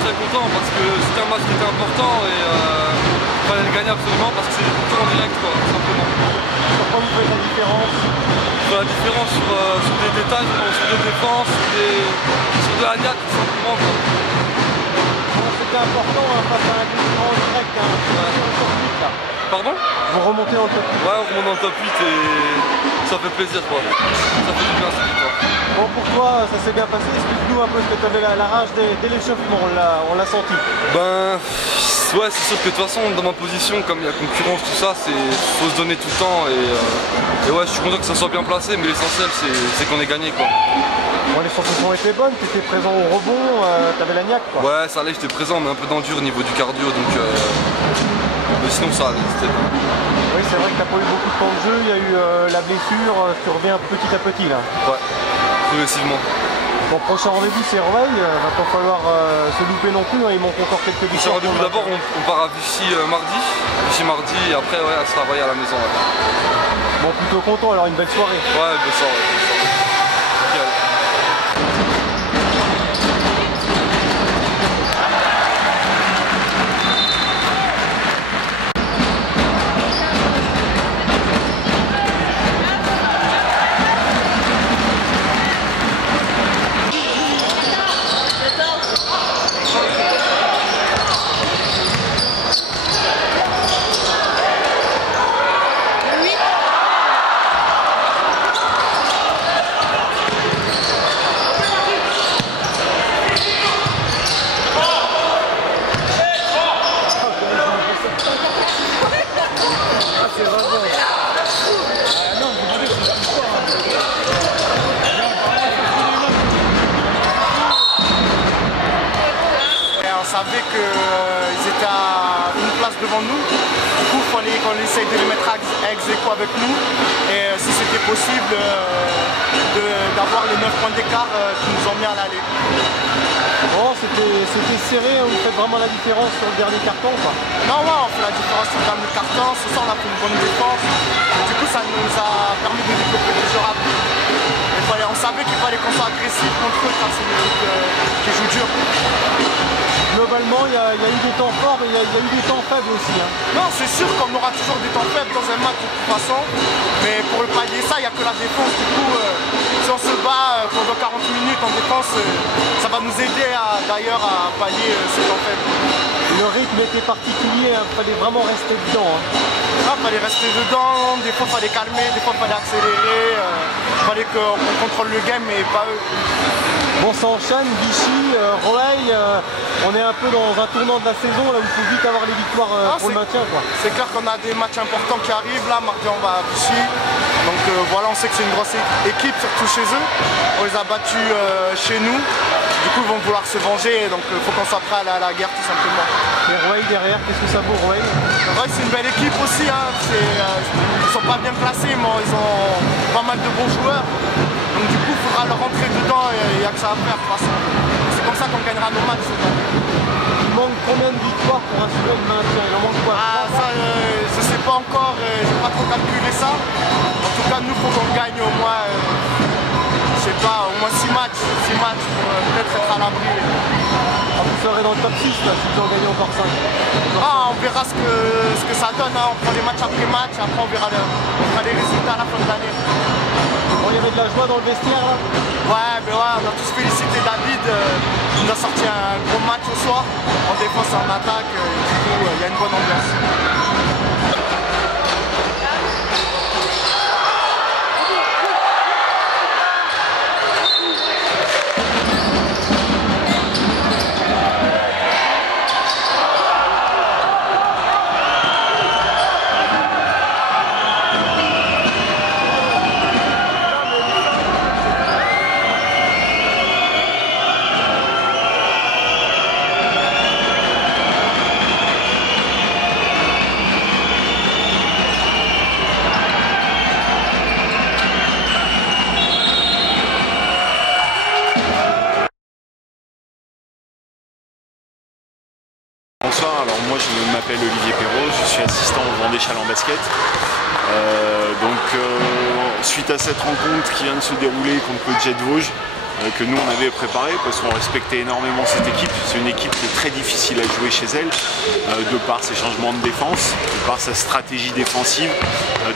Très content parce que c'était un match qui était important et il fallait le gagner absolument parce que c'est des tours en direct quoi, tout simplement. Pourquoi vous faites la différence? Je fais la différence sur des détails, sur des défenses, sur de la niaque tout simplement quoi. C'était important hein, face à un concurrent en direct, hein. Ouais. Pardon? Vous remontez en top 8. Ouais, on remonte dans le top 8 et ça fait plaisir quoi. Ça fait du bien cette victoire. Bon, pour toi, ça s'est bien passé. Explique-nous un peu ce que tu avais la rage dès l'échauffement, on l'a senti. Ben, ouais, c'est sûr que de toute façon, dans ma position, comme il y a concurrence, tout ça, faut se donner tout le temps. Et ouais, je suis content que ça soit bien placé, mais l'essentiel, c'est qu'on ait gagné quoi. Bon, les sensations étaient bonnes, tu étais présent au rebond, t'avais la niaque quoi. Ouais, ça allait, j'étais présent, mais un peu d'endure au niveau du cardio, donc mais sinon ça allait, c'était bien. Oui, c'est vrai que t'as pas eu beaucoup de temps de jeu, il y a eu la blessure, tu reviens petit à petit là. Ouais, progressivement. Bon, prochain rendez-vous c'est Rueil, va pas falloir se louper non plus, hein, il manque encore quelques victoires. Rendez-vous d'abord, on part à Vichy mardi, et après ouais, à se travailler à la maison. Ouais. Bon, plutôt content alors, une belle soirée. Ouais, belle soirée. On savait qu'ils étaient à une place devant nous, du coup il fallait qu'on essaye de les mettre ex aequo avec nous et si c'était possible d'avoir les 9 points d'écart qui nous ont mis à l'aller. Bon, c'était serré, vous faites vraiment la différence sur le dernier carton quoi. Non, ouais, on fait la différence sur le dernier carton, ce soir on a fait une bonne défense et du coup ça nous a permis de développer des jeux rapides. On savait qu'il fallait qu'on soit agressif contre eux car c'est une équipe qui joue dur. Globalement, il y a eu des temps forts et il y a eu des temps faibles aussi. Hein. Non, c'est sûr qu'on aura toujours des temps faibles dans un match de toute façon. Mais pour le pallier ça, il n'y a que la défense. Du coup, si on se bat pendant 40 minutes en défense, ça va nous aider d'ailleurs à pallier ces temps faibles. Le rythme était particulier, il fallait vraiment rester dedans. Hein. Ah, fallait rester dedans, des fois il fallait calmer, des fois il fallait accélérer. Il fallait qu'on contrôle le game mais pas eux. Bon, ça enchaîne, Vichy, Rueil, on est un peu dans un tournant de la saison là où il faut vite avoir les victoires pour le maintien quoi. C'est clair qu'on a des matchs importants qui arrivent là, mardi on va à Vichy. Donc voilà, on sait que c'est une grosse équipe, surtout chez eux. On les a battus chez nous. Du coup ils vont vouloir se venger, donc il faut qu'on soit prêt à la guerre tout simplement. Et Rueil derrière, qu'est-ce que ça vaut Rueil? Rueil c'est une belle équipe aussi, hein. Ils sont pas bien placés mais ils ont pas mal de bons joueurs. Donc du coup il faudra saura leur rentrer dedans et il n'y a que ça à faire de toute façon. C'est comme ça qu'on gagnera nos matchs cette année. Il manque combien de victoires pour assurer le maintien? Il en manque quoi? Ça, je sais pas encore, j'ai pas trop calculé ça. En tout cas, nous, faut qu'on gagne au moins, je sais pas, au moins 6 matchs pour peut-être être à l'abri. Vous serez dans le top 6 là, si vous en gagnez encore 5. On verra ce que ça donne, hein. On prend les matchs après match, après on verra les résultats à la fin de l'année. Bon, il y avait de la joie dans le vestiaire là? Ouais, mais ouais, on a tous félicité David, il nous a sorti un gros match ce soir, en défense et en attaque, du coup il y a une bonne ambiance. Bonsoir, alors moi je m'appelle Olivier Perrault, je suis assistant au Vendée Chalon Basket. Suite à cette rencontre qui vient de se dérouler contre le Jet Vosges, que nous on avait préparé parce qu'on respectait énormément cette équipe. C'est une équipe qui est très difficile à jouer chez elle, de par ses changements de défense, de par sa stratégie défensive,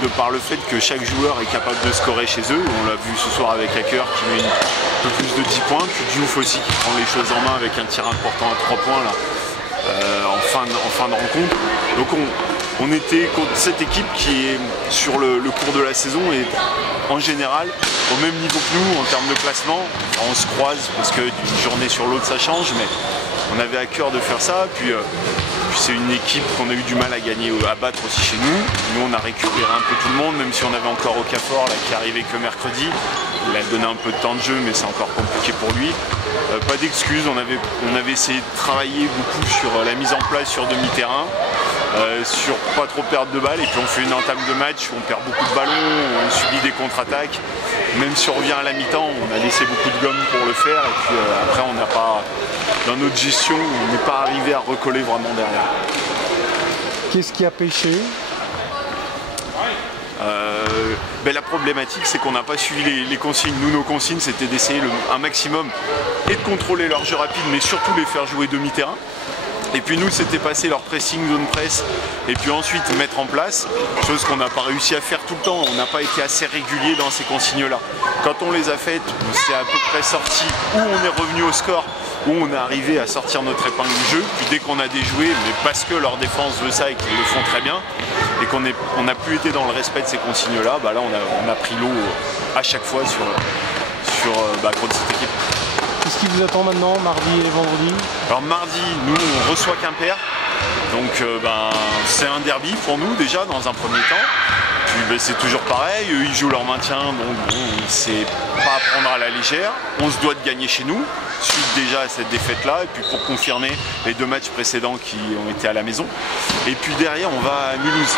de par le fait que chaque joueur est capable de scorer chez eux. On l'a vu ce soir avec Hacker qui met un peu plus de 10 points, puis Diouf aussi qui prend les choses en main avec un tir important à 3 points là. En fin de rencontre. Donc on était contre cette équipe qui est sur le cours de la saison et en général au même niveau que nous en termes de classement. On se croise parce que d'une journée sur l'autre ça change, mais on avait à cœur de faire ça. Puis c'est une équipe qu'on a eu du mal à gagner, à battre aussi chez nous. Nous on a récupéré un peu tout le monde, même si on avait encore Okafor là, qui arrivait que mercredi. Il a donné un peu de temps de jeu, mais c'est encore compliqué pour lui. Pas d'excuses, on avait essayé de travailler beaucoup sur la mise en place sur demi-terrain, sur pas trop perdre de balles, et puis on fait une entame de match où on perd beaucoup de ballons, on subit des contre-attaques. Même si on revient à la mi-temps, on a laissé beaucoup de gomme pour le faire, et puis après on n'a pas, dans notre gestion, on n'est pas arrivé à recoller vraiment derrière. Qu'est-ce qui a pêché? La problématique c'est qu'on n'a pas suivi les consignes. Nous, nos consignes c'était d'essayer un maximum et de contrôler leur jeu rapide, mais surtout les faire jouer demi-terrain. Et puis nous c'était passer leur pressing, zone press, et puis ensuite mettre en place, chose qu'on n'a pas réussi à faire tout le temps. On n'a pas été assez régulier dans ces consignes là. Quand on les a faites, c'est à peu près sorti, où on est revenu au score, où on est arrivé à sortir notre épingle du jeu. Puis dès qu'on a déjoué, mais parce que leur défense veut ça et qu'ils le font très bien, et qu'on n'a plus été dans le respect de ces consignes là, là on a pris l'eau à chaque fois contre cette équipe. Qu'est-ce qui vous attend maintenant, mardi et vendredi? Alors mardi, nous on reçoit Quimper, donc c'est un derby pour nous déjà dans un premier temps. Puis c'est toujours pareil, eux ils jouent leur maintien, donc bon, c'est pas à prendre à la légère. On se doit de gagner chez nous, suite déjà à cette défaite là, et puis pour confirmer les 2 matchs précédents qui ont été à la maison. Et puis derrière on va à Mulhouse.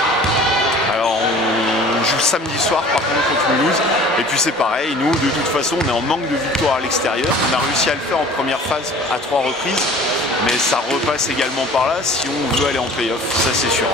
Alors on joue samedi soir par contre Mulhouse, et puis c'est pareil, nous de toute façon on est en manque de victoire à l'extérieur. On a réussi à le faire en première phase à 3 reprises, mais ça repasse également par là si on veut aller en play-off, ça c'est sûr.